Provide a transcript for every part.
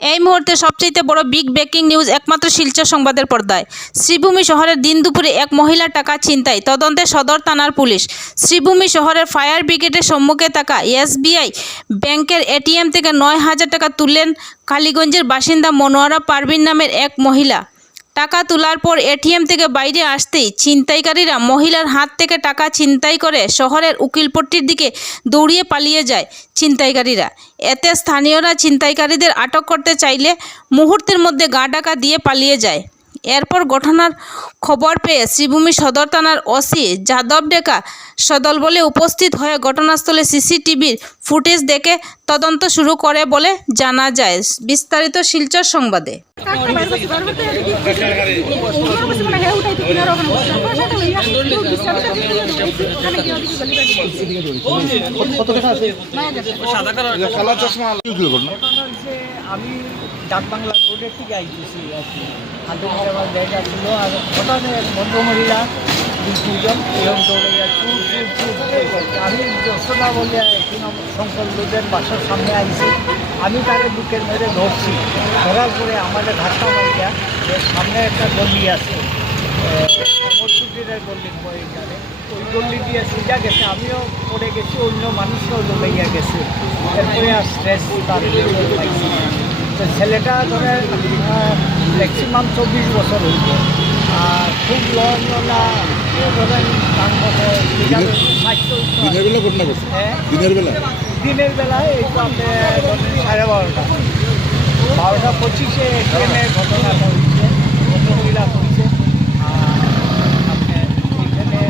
এই মুহূর্তে সবচেয়ে বড় বিগ ব্রেকিং নিউজ একমাত্র শিলচর সংবাদের পর্দায়। শ্রীভূমি শহরের দিন দুপুরে এক মহিলা টাকা ছিনতাই, তদন্তে সদর থানার পুলিশ। শ্রীভূমি শহরের ফায়ার ব্রিগেডের সম্মুখে থাকা এসবিআই ব্যাংকের এটিএম থেকে নয় হাজার টাকা তুললেন কালীগঞ্জের বাসিন্দা মনোয়ারা পারভিন নামের এক মহিলা। টাকা তোলার পর এটিএম থেকে বাইরে আসতেই ছিনতাইকারীরা মহিলার হাত থেকে টাকা ছিনতাই করে শহরের উকিলপট্টির দিকে দৌড়িয়ে পালিয়ে যায় ছিনতাইকারীরা। এতে স্থানীয়রা ছিনতাইকারীদের আটক করতে চাইলে মুহূর্তের মধ্যে গা ডাকা দিয়ে পালিয়ে যায়। এরপর ঘটনার খবর পেয়ে শ্রীভূমি সদর থানার ওসি যাদব ডেকা সদল বলে উপস্থিত হয়ে ঘটনাস্থলে সিসিটিভির ফুটেজ দেখে তদন্ত শুরু করে বলে জানা যায়। বিস্তারিত শিলচর সংবাদে। কাকটা আমি ডাক বাংলা রোডের থেকে আইতেছি আর কি। হাতের যাওয়ার জায়গা ছিল, আর হঠাৎ এক ভদ্রমহিলা দুই তিনজন এরকম দৌড়ে। আমি যশোদা বলে তিন শঙ্কর লোদের বাসার সামনে আইছি। আমি তাকে বুকের মেরে ধরছি। ধরার পরে আমাদের ধাক্কা মারিয়া সামনে একটা গল্লি আছে মসজিদের গল্লি এখানে। ওই গল্লি দিয়ে সোজা গেছে। আমিও পড়ে গেছি, অন্য মানুষরাও দৌড়াইয়া গেছে। এরপরে আর স্ট্রেস তার ছেলেটা ধরে ম্যাক্সিমাম চব্বিশ বছর হইবে আর খুব লং না ধরেন তার মতো দিনের বেলা ঘটনা ঘটছে? হ্যাঁ। দিনের বেলা? দিনের বেলায় এই তো আপনি সাড়ে বারোটা। বারোটা পঁচিশে ট্রেনে ঘটনাটা হয়েছে ভদ্রমহিলা হয়েছে। আর আপনি এখানে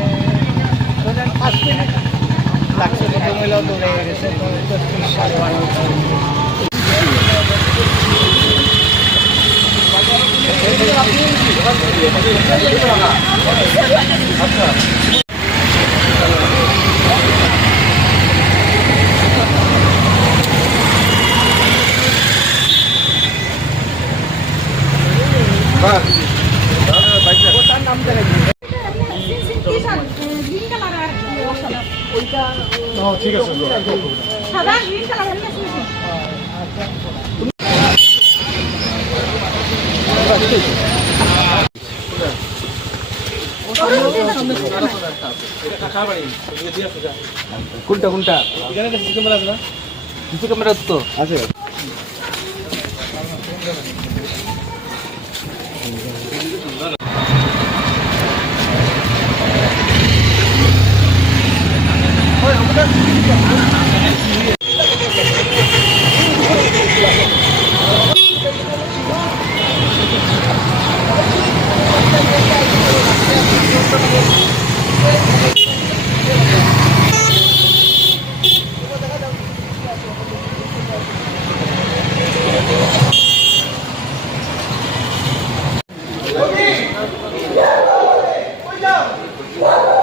ধরেন পাঁচ মিনিট। লাগছে ভদ্রমহিলাও দৌড়ে গেছে তো তো ত্রিশ সাড়ে বারোটা ওটার নাম ধরে গ্রিন কালার আর সাদা ওইটা ঠিক আছে সাদা গ্রিন কালার কোনটা কোনটা? সিসি ক্যামেরা তো? আছে। ওই ওটা 어?